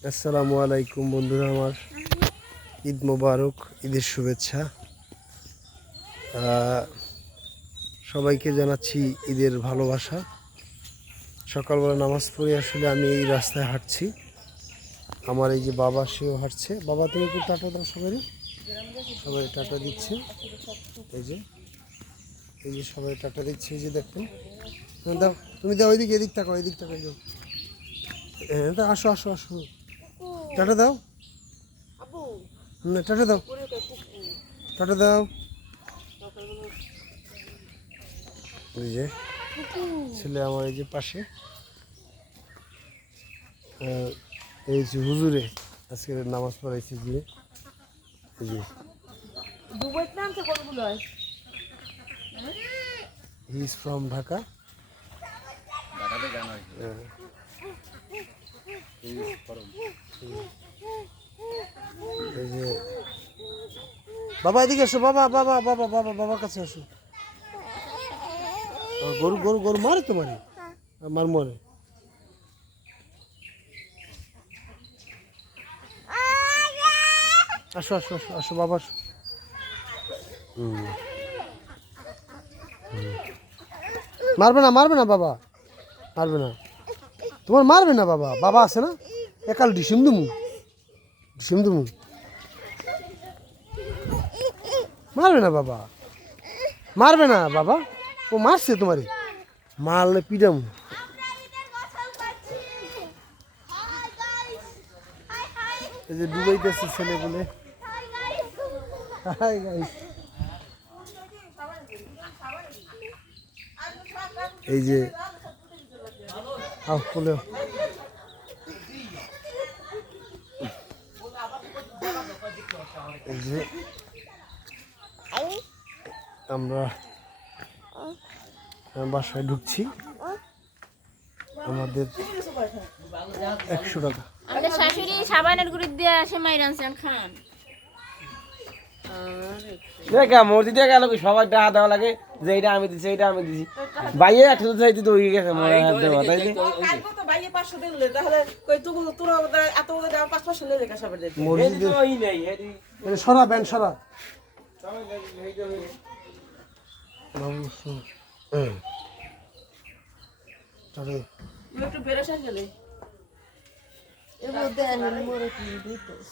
আসসালামু আলাইকুম বন্ধুরা, আমার ঈদ মোবারক, ঈদের শুভেচ্ছা। সবাইকে জানাচ্ছি ঈদের ভালোবাসা। সকালবেলা নামাজ পড়ে আসলে আমি এই রাস্তায় হাঁটছি। আমার এই যে বাবা, সেও হাঁটছে। বাবা, তুমি একটু টাটা দাও সবাই, সবাই টাটা দিচ্ছে। এই যে সবাই টাটা দিচ্ছে, এই যে দেখুন। দাও, তুমি দাও, ওইদিকে, এদিক তাকাও, এদিক তাকাও। হ্যাঁ, আসো আসো আসো, টাটা দাও। টাটা দাও, টাটা দাও। এই যে ছেলে আমার এই যে পাশে, এই যে হুজুরে আজকে নামাজ পড়াইছে গিয়ে। এই যে হি ইজ ফ্রম ঢাকা। এই যে বাবা, এদিকে আসো, বাবা বাবা বাবা বাবা বাবার কাছে আসো। গরু গরু গরু মারে তো, মারে, মার মরে। আসো আসো আসো আসো বাবা, আসো। মারবে না, মারবে না বাবা, মারবে না তোমার, মারবে না বাবা। বাবা আছে না, একাল ডিসিম দুমু, ডিসিম দুমু। মারবে না বাবা, মারবে না বাবা। ও মারছে তোমারে, মারলে পিডামু। এই যে ডুবাইতেছে ছেলে বলে। হাই গাইস, এই যে বলে এই যে আমরা বাসায় ঢুকছি। আমাদের 100 টাকা। আমাদের শাশুড়ি সাবানের গুড়ি দিয়ে আসে মাইরানছেন খান। দেখা মসজিদ দেখা গেল সবার টাকা দেওয়া লাগে, যে এটা আমি দিছি এইটা আমি দিছি। বাইয়ে 100 চাইতে তো হয়ে গেছে মনে হাত দেওয়া, তাই যে তো বাইয়ে 500 দিলে তাহলে কই তুই তোরা এত বড় দাও 500 নিয়ে লেখা সবার দিতে মসজিদে ওই নেই এডি সরা ব্যান সরা। একটু বেরেশা গেলে এর মধ্যে আমি মোরে কি দিতেছ।